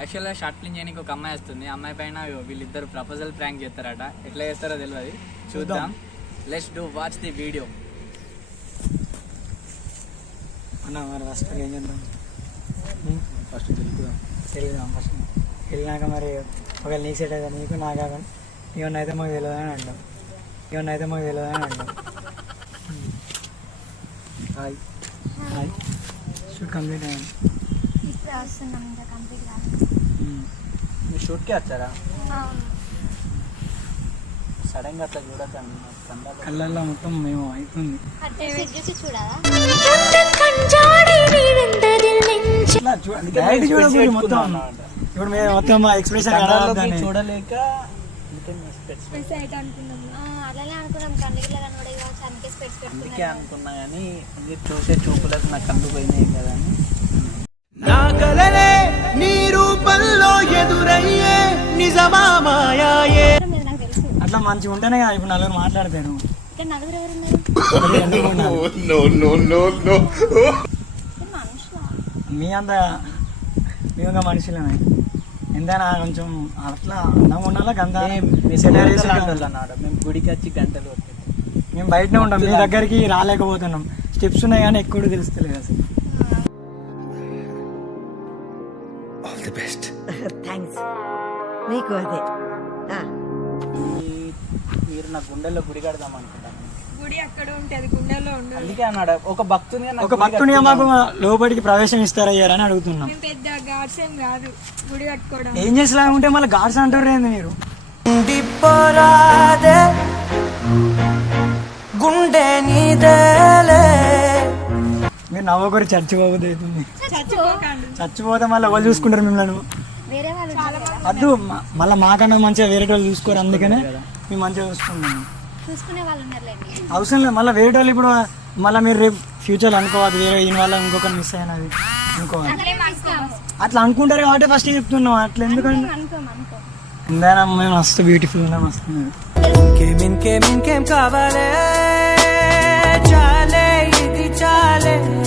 యాక్చువల్గా short film చేయడానికి ఒక అమ్మాయి వస్తుంది. అమ్మాయి పైన వీళ్ళిద్దరు ప్రపోజల్ ప్రాంక్ చేస్తారట. ఎట్లా చేస్తారో తెలియదు, చూద్దాం. Let's do watch the video. అన్న మరి ఫస్ట్ ఏం చేద్దాం? ఫస్ట్ తెలుపుదాం. ఫస్ట్ వెళ్ళినాక మరి ఒకవేళ నీకు సెట్ అవుతుంది, నీకు నాకు కాకుండా ఇవన్నీ అయితే మాకు తెలియదు అని అంటాం. హాయ్ హాయ్ షూట్ కంప్లీట్ అయ్యింది. మీరు షూట్కి వచ్చారా? సడన్ గా అట్లా చూడకండి, కళ్ళల్లో మొత్తం మేము అవుతుంది. ఇప్పుడు మేము మొత్తం ఎక్స్ప్రెషన్ చూడలేక అందుకే అనుకున్నా, కానీ మీరు చూసే చూపులకు నా కళ్ళు పోయినాయి కదా అని. నా కలలే నీ రూపంలో ఎదురయ్యే నిజమా మాయాయే. అట్లా మంచిగా ఉంటేనే కదా ఇప్పుడు నలుగురు మాట్లాడతాను. మీ అంత మేము మనుషులమే, ఎంతైనా కొంచెం అట్లా అందంగా ఉండాలి. మేము గుడికి వచ్చి గంటలు మేము బయటనే ఉంటాం, మీ దగ్గరికి రాలేకపోతున్నాం. స్టెప్స్ ఉన్నాయి కానీ ఎక్కువ తెలుస్తలేదు అసలు. All the best. థ్యాంక్స్. మీకు అదే మీరు నా గుండెల్లో గుడి కడదాం అనుకుంటాను. గుడి అక్కడ ఉంటది, గుండెల్లో ఉండదు. అందుకే అన్నాడు ఒక భక్తుని మాకు లోపలికి ప్రవేశం ఇస్తారయ్యారని అడుగుతున్నాం. పెద్ద గాడ్స్ ఏం కాదు గుడి కట్టుకోవడం. ఏం చేసేలా ఉంటే మళ్ళీ గాడ్స్ అంటారు ఏంది మీరు? గుండె నీదేలే. మీరు నవ్వకూరి చచ్చిపోతే చచ్చిపోతే మళ్ళీ వాళ్ళు చూసుకుంటారు మిమ్మల్ని. వద్దు, మళ్ళీ మాకన్నా మంచిగా వేరే వాళ్ళు చూసుకోరు, అందుకనే మేము మంచిగా చూసుకుంటాము. అవసరం లేదు మళ్ళీ వేరే వాళ్ళు. ఇప్పుడు మళ్ళీ మీరు రేపు ఫ్యూచర్లో అనుకోవాలి వేరే ఈయన వల్ల ఇంకొకరు మిస్ అయినది అనుకోవాలి. అట్లా అనుకుంటారు కాబట్టి ఫస్ట్ చెప్తున్నాం. అట్లా ఎందుకంటే ఎంతైనా మేము మస్తు బ్యూటిఫుల్ ఉన్నాం, వస్తున్నాం.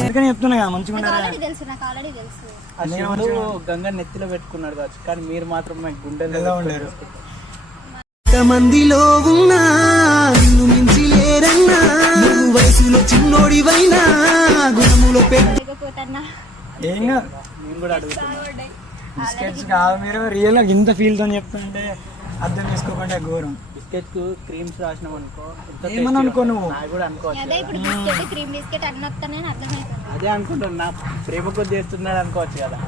అందుకని చెప్తున్నా కదా మంచిగా ఉన్నారా. గంగ నెత్తిలో పెట్టుకున్నాడు కావచ్చు, కానీ మీరు మాత్రం గుండెల్లో ఉండరు. మందిలో ఉన్నా నిన్ను మించి లేరన్నా, నువ్వు వయసులో చిన్నోడివైనా గుణములో ఏం కాదు. నేను కూడా అడుగుతున్నా, బిస్కెట్స్ కాదు మీరు రియల్ గా ఇంత ఫీల్ తో చెప్తుంటే అర్థం చేసుకోకుండా ఘోరం. బిస్కెట్ కు క్రీమ్స్ రాసినాం అనుకో, ఏమని అనుకో నువ్వు కూడా అనుకోవచ్చు. అదే అనుకుంటున్నా, నా ప్రేమ కొద్ది చేస్తున్నాడు అనుకోవచ్చు కదా.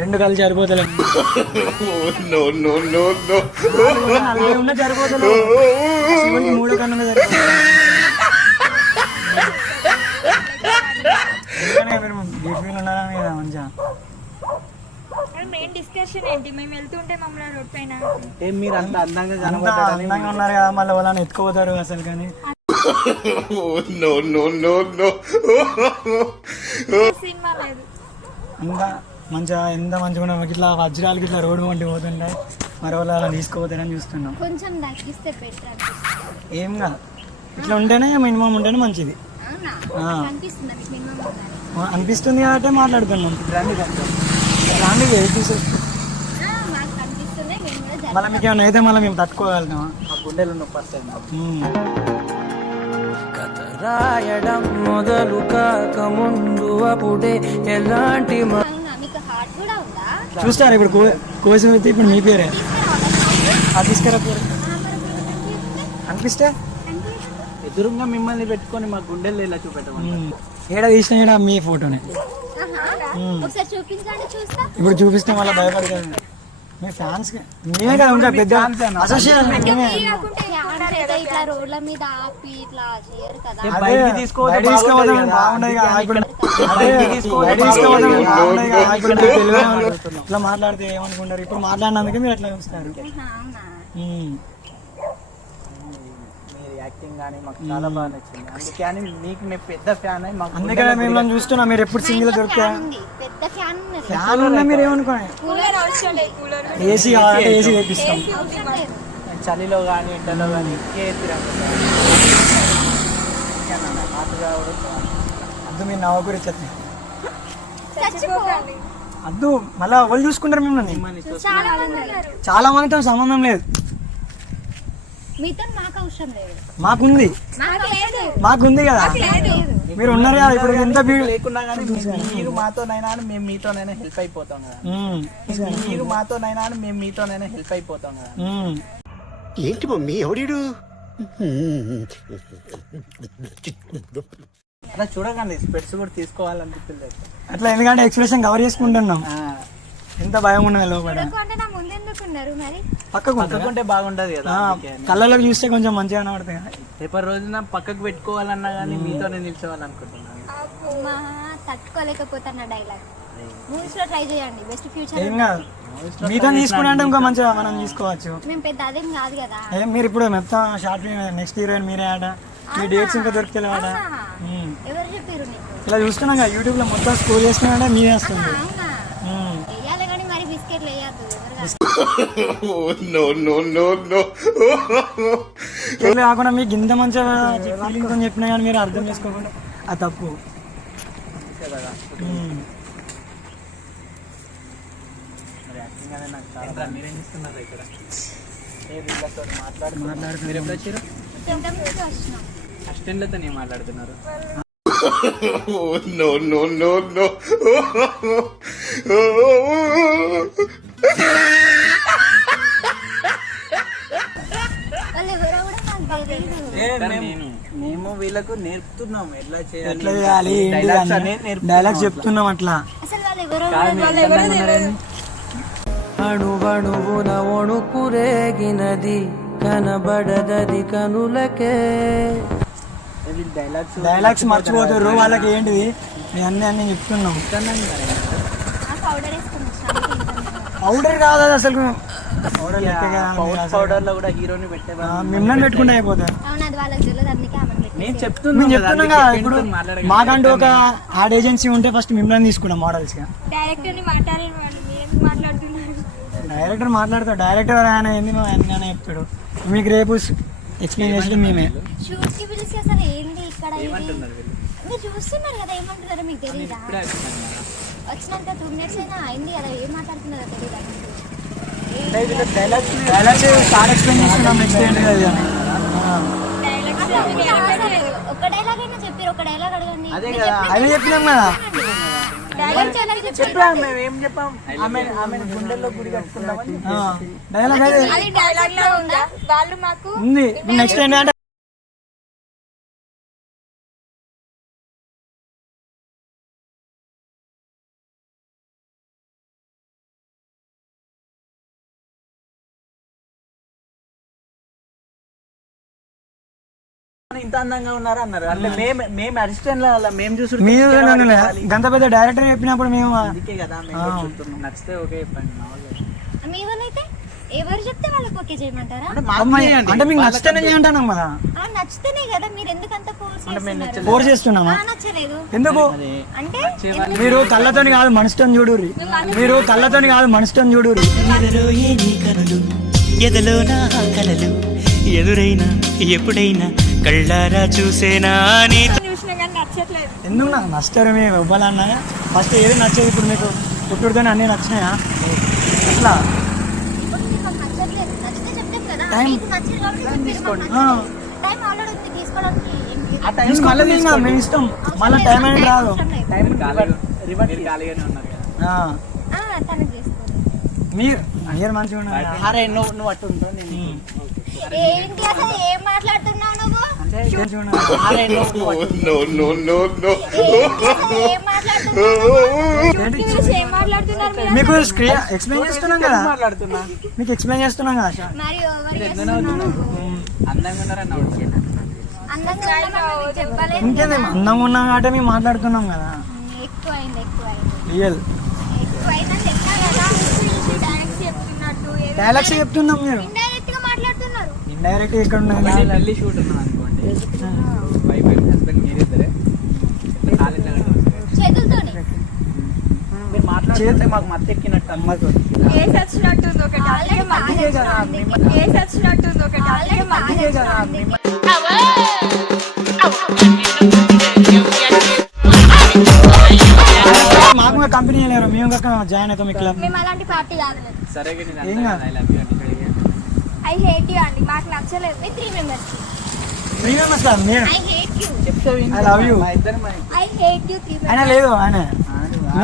రెండు కలిసి సరిపోతలే, ఉన్న సరిపోతలే, మూడో కన్నా సరిపోతుంది. మీరు బ్యూటిఫుల్ ఉన్నారా మీద మంచిగా. మెయిన్ డిస్కషన్ ఏంటి? మేము వెళ్తుంటే మమ్మల్ని రోడ్ పైన మీరు అంత అందంగా ఉన్నారు కదా, మళ్ళీ వాళ్ళని ఎత్తుకుపోతారు అసలు. కానీ సినిమా లేదు. అంత మంచిగా ఎంత మంచిగా ఉన్నాం. ఇట్లా వజ్రాలకి ఇట్లా రోడ్డు వంటి పోతుంటాయి, మరి వాళ్ళు అలా తీసుకుపోతారని చూస్తున్నాం. ఏం కాదు, ఇట్లా ఉంటేనే మినిమం ఉంటేనే మంచిది అనిపిస్తుంది కాబట్టి మాట్లాడుతున్నాం. రాండి మళ్ళీ మీకు ఏమైనా అయితే మళ్ళీ మేము తట్టుకోగలుగుతామా? గుండెలు నొప్పి కథ రాయడం మొదలు కాక ముందు అప్పుడే ఎలాంటి చూస్తారు. ఇప్పుడు కోసం అయితే ఇప్పుడు మీ పేరే తీసుకురా పేరు అనిపిస్తే ఎదురుగా మిమ్మల్ని పెట్టుకొని మా గుండెల్లో ఇలా చూపెట్టమని. ఏడా తీసిన ఏడా మీ ఫోటోనే ఇప్పుడు చూపిస్తే మళ్ళీ భయపడతారు మీ ఫ్యాన్స్. మేమే కదా ఇంకా పెద్ద అసోసియేషన్. ఇట్లా మాట్లాడితే ఏమనుకుంటారు? ఇప్పుడు మాట్లాడినందుకే మీరు అట్లా చూస్తారు. యాక్టింగ్ కానీ మాకు చాలా బాగా నచ్చింది. అందుకని మీకు మేము పెద్ద ఫ్యాన్. అందుకనే మిమ్మల్ని చూస్తున్నా. మీరు ఎప్పుడు సింగిల్ దొరికా ఫ్యాన్ ఉన్నా మీరు ఏమనుకోండి, ఏసీ కావాలంటే ఏసీ తెప్పిస్తాం. చలిలో కానీ ఎండలో కానీ అది మీరు నవ్వ గురించి చచ్చిపోకండి. అద్దు మళ్ళా వాళ్ళు చూసుకుంటారు మిమ్మల్ని. చాలా మంది ఉన్నారు. చాలా మందితో సంబంధం లేదు, మీతో మాకు అవసరం లేదు. మాకుంది మాకు లేదు. మాకుంది కదా, మీరు ఉన్నారు కదా ఇప్పుడు ఎంత లేకున్నా కానీ మీరు మాతోనైనా అని మేము మీతోనైనా హెల్ప్ అయిపోతాం కదా. మీరు మాతోనైనా అని మేము మీతోనైనా హెల్ప్ అయిపోతాం కదా. ఏంటి మమ్మీ ఎవడీడు? అలా చూడకండి, స్పెట్స్ కూడా తీసుకోవాలనిపిస్తుంది. అట్లా ఎందుకంటే ఎక్స్ప్రెషన్ కవర్ చేసుకుంటున్నాం, ఎంత భయం ఉన్నది లోపల. అంటే నా ముందు ఎందుకు ఉన్నారు మరి? పక్కకు పక్కకుంటే బాగుంటది కదా. కళ్ళలోకి చూస్తే కొంచెం మంచిగా కనబడుతుంది కదా. రేపటి రోజున పక్కకు పెట్టుకోవాలన్నా కానీ మీతోనే నిల్చోవాలనుకుంటున్నాను. మా తట్టుకోలేకపోతున్నా డైలాగ్. మూవీస్ లో ట్రై చేయండి, బెస్ట్ ఫ్యూచర్. ఏం కాదు, మీతో తీసుకుని అంటే ఇంకా మంచిగా మనం తీసుకోవచ్చు. మేము పెద్ద అదేం కాదు కదా. ఏం మీరు ఇప్పుడు మొత్తం షార్ట్ ఫిల్మ్ నెక్స్ట్ హీరోయిన్ మీరే ఆడ, మీ డేట్స్ ఇంకా దొరుకుతాయి ఆడ. ఎవరు చెప్పారు నీకు? ఇలా చూస్తున్నాం కదా యూట్యూబ్ లో మొత్తం స్కోర్ చేసుకున్నా మీరే వస్తుంది. అవునా వేయాలి కానీ మరి బిస్కెట్లు వేయద్దు. కాకుండా మీకు ఇంత మంచిగా ఫీలింగ్తో చెప్పినా కానీ మీరు అర్థం చేసుకోకుండా అది తప్పు. మీరేం చేస్తున్నారు ఇక్కడ? మాట్లాడుతున్నారు. అసిస్టెంట్లతో నేను మాట్లాడుతున్నారు. వాళ్ళు ఎవరో కూడా నాకు తెలియదు. మేము వీళ్ళకు నేర్పుతున్నాం ఎట్లా ఎట్లా చేయాలి డైలాగ్స్ చెప్తున్నాం అట్లా. అసలు వాళ్ళు ఎవరో తెలియదు. అణువణువున ఒణుకురేగినది కనబడదది కనులకే. డైలాగ్స్ మర్చిపోతారు వాళ్ళకి ఏంటిది అన్ని చెప్తున్నాం. పౌడర్ వేసుకున్నాం. పౌడర్ కాదు అది అసలు, పౌడర్ లో కూడా హీరోని పెట్టే మిమ్మల్ని పెట్టుకుంటే అయిపోతారు. అవును అది వాళ్ళకి తెలియదు, అందుకే ఆమెను నేను మేము చెప్తున్నాం చెప్తున్నాం కదా, ఇప్పుడు మాకంటూ ఒక యాడ్ ఏజెన్సీ ఉంటే ఫస్ట్ మిమ్మల్ని తీసుకున్నాం మోడల్స్ గా. డైరెక్టర్ ని మాట్లాడే వాళ్ళు మీరు మాట్లాడుతున్నారు. డైరెక్టర్ మాట్లాడతాడు, డైరెక్టర్ ఆయన ఏంది ఆయన చెప్తాడు, మీకు రేపు ఎక్స్ప్లెయిన్ చేసి మేమే. షూట్ కి పిలిచి అసలు ఏంటి ఇక్కడ ఇది మీరు చూస్తున్నారు కదా, ఏమంటున్నారో మీకు తెలీదా? వచ్చినాక 2 minutes అయినా అయింది కదా, ఏం మాట్లాడుతున్నారో తెలీదా? డైలాగ్స్ స్టార్ ఎక్స్ప్లెయిన్ చేస్తున్నాం నెక్స్ట్ ఏంటి అది అని. ఒక డైలాగ్ అయినా చెప్పారు, ఒక డైలాగ్ అడగండి. అదే చెప్పినాం కదా. చెప్పాం మేము, ఏం చెప్పాం? ఆమె గుండెల్లో గుడి కట్టుకున్నామని. డైలాగ్ అదే అది డైలాగ్ లో ఉందా? వాళ్ళు మాకు ఉంది. నెక్స్ట్ ఏంటంటే ఇంత అందంగా ఉన్నారు అన్నారు. అంటే మేము అసిస్టెంట్ మేము చూసి మీరు గంత పెద్ద డైరెక్టర్ చెప్పినప్పుడు మేము అందుకే కదా మేము చూస్తున్నాం. నచ్చితే ఓకే చెప్పండి. మా వాళ్ళు మీ వాళ్ళైతే ఎవరు చెప్తే వాళ్ళకి ఓకే చేయమంటారా? అమ్మాయి అంటే మీకు నచ్చితేనే చేయంటాం కదా. నచ్చితేనే కదా, మీరు ఎందుకు అంత ఫోర్స్ చేస్తున్నామా? నచ్చలేదు ఎందుకు అంటే మీరు కళ్ళతోని కాదు మనసుతో చూడుర్రి, మీరు కళ్ళతోని కాదు మనసుతో చూడుర్రి. ఎదలో ఏ నీ కనులు ఎదలో నా కలలు ఎదురైనా ఎప్పుడైనా కళ్ళారా చూసేనా నీ చూసినా కానీ నచ్చట్లేదు. ఎందుకు నాకు నచ్చారు మీరు ఇవ్వాలన్నా ఫస్ట్ ఏది నచ్చేది? ఇప్పుడు మీకు పుట్టుడితోనే అన్నీ నచ్చినాయా? అట్లా నచ్చట్లేదు, నచ్చితే చెప్తాం కదా. టైం మీకు నచ్చింది కాబట్టి తీసుకోండి. టైం ఆల్రెడీ ఉంది, తీసుకోవడానికి ఏం లేదు. తీసుకోవాలి ఇంకా మేము ఇష్టం, మళ్ళీ టైం అనేది రాదు. మీరు ఖాళీగానే ఉన్నారు కదా. తనకు చేసుకోండి. మీరు మంచిగా ఉన్నారు. అరే నువ్వు అట్టు ఉంటావు, నేను ఏంటి అసలు ఏం మాట్లాడుతున్నావు నువ్వు? మంచిగా ఉన్నారు. అరే నువ్వు ఏం మాట్లాడుతున్నావు? ఏం మాట్లాడుతున్నారు మీరు? మీకు ఎక్స్ప్లెయిన్ చేస్తున్నాం కదా, మాట్లాడుతున్నా. మీకు ఎక్స్ప్లెయిన్ చేస్తున్నాం కదా సార్. మరి ఓవర్ చేస్తున్నావు. అందంగా ఉన్నారని అడుగుతున్నా. అందంగా ఉన్నామని చెప్పలేదు. ఇంకేంది అందంగా ఉన్నాం కాబట్టి మేము మాట్లాడుతున్నాం కదా. ఎక్కువైంది రియల్ ఎక్కువైందని చెప్పా కదా. థ్యాంక్స్ చెప్తున్నట్టు ఏదో డైలాగ్స్ చెప్తున్నాం, మీరు ఇండైరెక్ట్ గా మాట్లాడుతున్నారు. ఇండైరెక్ట్ ఇక్కడ ఉన్నది. పెళ్లి షూట్ ఉన్నాం అనుకోండి, వైఫ్ అండ్ హస్బెండ్ మీరిద్దరే కాలేజ్ చేతులతోని మీరు మాట్లాడుతుంటే మాకు మత్తు ఎక్కినట్టు అమ్మకు. ఏ సచ్చినట్టుంది ఒకటి, అలాగే మధ్య కదా ఏ సచ్చినట్టుంది ఒకటి, అలాగే మధ్య కదా మాకు కంపెనీ చేయలేరు, మేము కాక జాయిన్ అవుతాం మీ క్లబ్. మేము అలాంటి పార్టీ కాదు. సరే గిట్టి ఏం కాదు. ఐ లవ్ యూ అంటే ఇక్కడికి. ఐ హేట్ యూ అండి, మాకు నచ్చలేదు. 3 members. 3 members కాదు, నేను I hate you. చెప్తే విను. I love you. మా ఇద్దరు ఐ హేట్ యూ 3 ఆయన లేదు ఆయన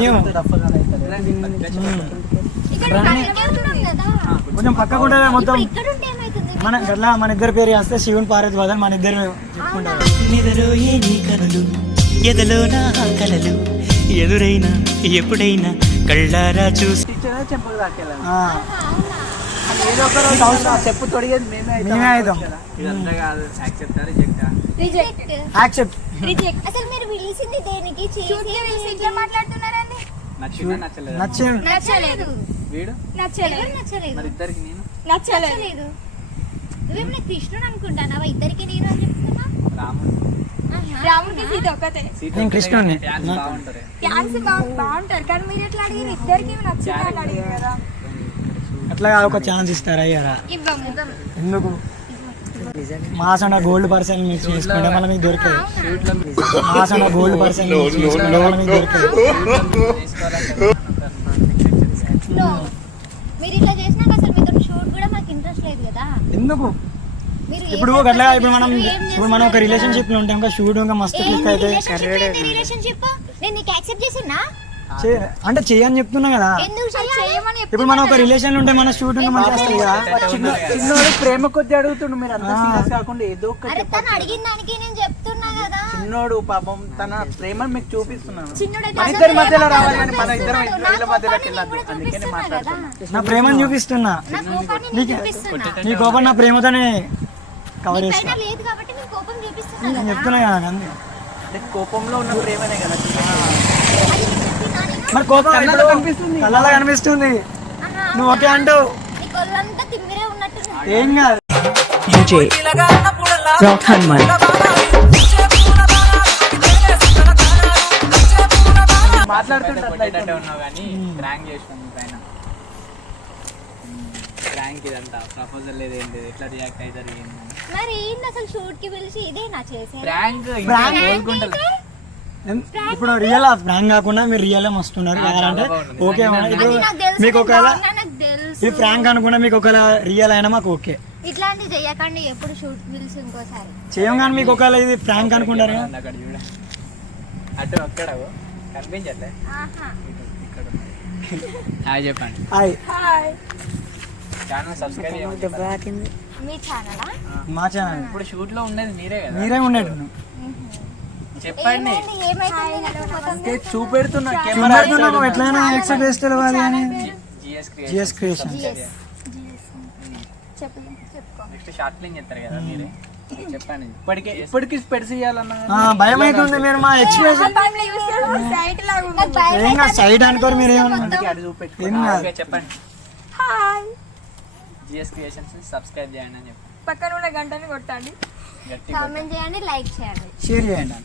మేము ఇక్కడ పక్కనే ఉన్నాం కదా. కొంచెం పక్కకు ఉంటే మొత్తం ఇక్కడ ఉంటే ఏమైతుంది? మన గట్లా మన ఇద్దరు పేరు వేస్తే శివుని పార్వతి బదులు మన ఇద్దరు చెప్పుకుంటారు. నిదరోయే నీ కనులు ఎదలో నా కలలు ఎదురైనా ఎప్పుడైనా కళ్ళారా చూసి టీచర్ చెప్పులు తాకెళ్ళాలి. ఆ, ఏదో ఒక రోజు చెప్పు తొడిగేది మేమే మేమే అవుతాం. ఇదంతా కాదు, accept reject. Reject. Accept. Reject. అసలు మీరు పిలిచింది దేనికి? షూట్కి పిలిచి ఇట్లా మాట్లాడుతున్నారండి. నచ్చిందా నచ్చలేదు? నచ్చింది. నచ్చలేదు. వీడు నచ్చలేదు. ఎవరు నచ్చలేదు? మరి ఇద్దరికి నేను నచ్చలేదు. నచ్చలేదు. నువ్వేమైనా కృష్ణుడు అనుకుంటానావా? ఇద్దరికి నేను అని చెప్తున్నా. రాముడు రాముడికి సీత ఒకటే. సీత నేను కృష్ణుడిని. ఫ్యాన్స్ బాగుంటారు. ఫ్యాన్స్ బాగుంటారు కానీ మీరు ఎట్లా అడిగారు? ఇద్దరికి నచ్చింది అని అడిగారు కదా. అట్లా ఒక ఛాన్స్ ఇస్తారా అయ్యారా? ఇవ్వము. ఎందుకు మాసన గోల్డ్ పర్సన్ మిక్స్ చేసుకుంటే మళ్ళీ మీకు దొరికేది. మాసన గోల్డ్ పర్సన్ మిక్స్ చేసుకుంటే మళ్ళీ మీకు దొరికేది. No. మీరు ఇట్లా చేసినాక అసలు మీతో షూట్ కూడా మాకు ఇంట్రెస్ట్ లేదు కదా. ఎందుకు మీరు ఇప్పుడు గట్లా ఇప్పుడు మనం ఒక రిలేషన్షిప్ లో ఉంటాం ఇంకా షూట్ ఇంకా మస్తు క్లిక్ అయితే రిలేషన్షిప్ నేను నీకు యాక్సెప్ట్ చేసినా? అంటే చేయని చెప్తున్నా కదా. ఎందుకు చేయమని ఇప్పుడు మనం ఒక రిలేషన్ ఉంటే మన షూట్ ఇంకా మంచిగా వస్తుంది కదా. చిన్నోడు ప్రేమ కొద్ది అడుగుతుండు, మీరు అంతా సీరియస్ కాకుండా ఏదో ఒకటి అరే తను అడిగిన దానికి నేను చెప్తున్నా కదా. చిన్నోడు పాపం తన ప్రేమను మీకు చూపిస్తున్నాను. చిన్నుడైతే మన ఇద్దరి మధ్యలో రావాలి కానీ మన ఇద్దరం వీళ్ళ మధ్యలోకి వెళ్ళదు. అందుకే నేను మాట్లాడుతున్నా. నా ప్రేమను చూపిస్తున్నా. నా కోపాన్ని నేను చూపిస్తున్నా. నీ కోపం నా ప్రేమతోనే కవర్ నీ చేస్తా. పైన లేదు కాబట్టి నేను కోపం చూపిస్తున్నా నేను కదా. చెప్తున్నా కదా అంతే. అంటే కోపంలో ఉన్న ప్రేమనే కదా. అది నేను చెప్పినా నేను. మరి కోపం కళ్ళలో కనిపిస్తుంది. కళ్ళలో కనిపిస్తుంది. నువ్వు ఓకే అంటావు నీ కొల్లంతా తిమ్మిరే ఉన్నట్టు. ఏం కాదు. మాట్లాడుతుంటే ఉన్నావు కానీ ప్రాంక్ చేసినాం మీ పైన. ప్రాంక్ ఇదంతా ప్రపోజల్ లేదు ఏం లేదు, ఎట్లా రియాక్ట్ అవుతారు ఏంటి? మరి ఏంది అసలు షూట్ కి పిలిచి ఇదే నా చేసే ప్రాంక్ ఇప్పుడు రియల్ ప్రాంక్ కాకుండా మీరు రియల్ వస్తున్నారు కావాలంటే ఓకే. ఇప్పుడు మీకు ఒకవేళ నాకు తెలుసు. ఇది ప్రాంక్ అనుకున్నా మీకు ఒకవేళ రియల్ అయినా మాకు ఓకే. ఇట్లాంటివి చెయ్యకండి ఎప్పుడు షూట్ పిలిచి ఇంకోసారి. చేయం కానీ మీకు ఒకవేళ ఇది ప్రాంక్ అనుకుంటారు కదా. అక్కడ చూడ అటు అక్కడ కనిపించట్లే. ఆహా. ఇక్కడ హాయ్ చెప్పండి. హాయ్. హాయ్. ఛానల్ సబ్స్క్రైబ్ చేయండి. మీ ఛానలా? మా ఛానల్ ఇప్పుడు షూట్ లో ఉండేది మీరే కదా, మీరే ఉండేది. చెప్పండి. ఏమైతుంది? చూపెడుతున్నా చూపెడుతున్నాను ఎట్లయినా ఎక్సెప్ట్ చేస్తే తెలియాలి అని. GS creation. చెప్పు చెప్పుకో. నెక్స్ట్ షార్ట్ ఫిల్మ్ చేస్తారు కదా మీరే, చెప్పండి. ఇప్పటికి స్పెడ్స్ ఇవ్వాలన్నా భయం అవుతుంది. మీరు మా ఎక్స్ప్రెషన్ టైంలో చూస్తాడు సైట్ లాగా ఉంది. నాకు భయం ఏం కాదు, సైడ్ అనుకోరు మీరు ఏమన్నా. అది చూపెట్టు. ఏం కాదు. ఓకే చెప్పండి. హాయ్. జిఎస్ క్రియేషన్స్ సబ్స్క్రైబ్ చేయండి అని చెప్పండి. పక్కన ఉన్న గంటని కొట్టండి. గట్టిగా కామెంట్ చేయండి, లైక్ చేయండి. షేర్ చేయండి.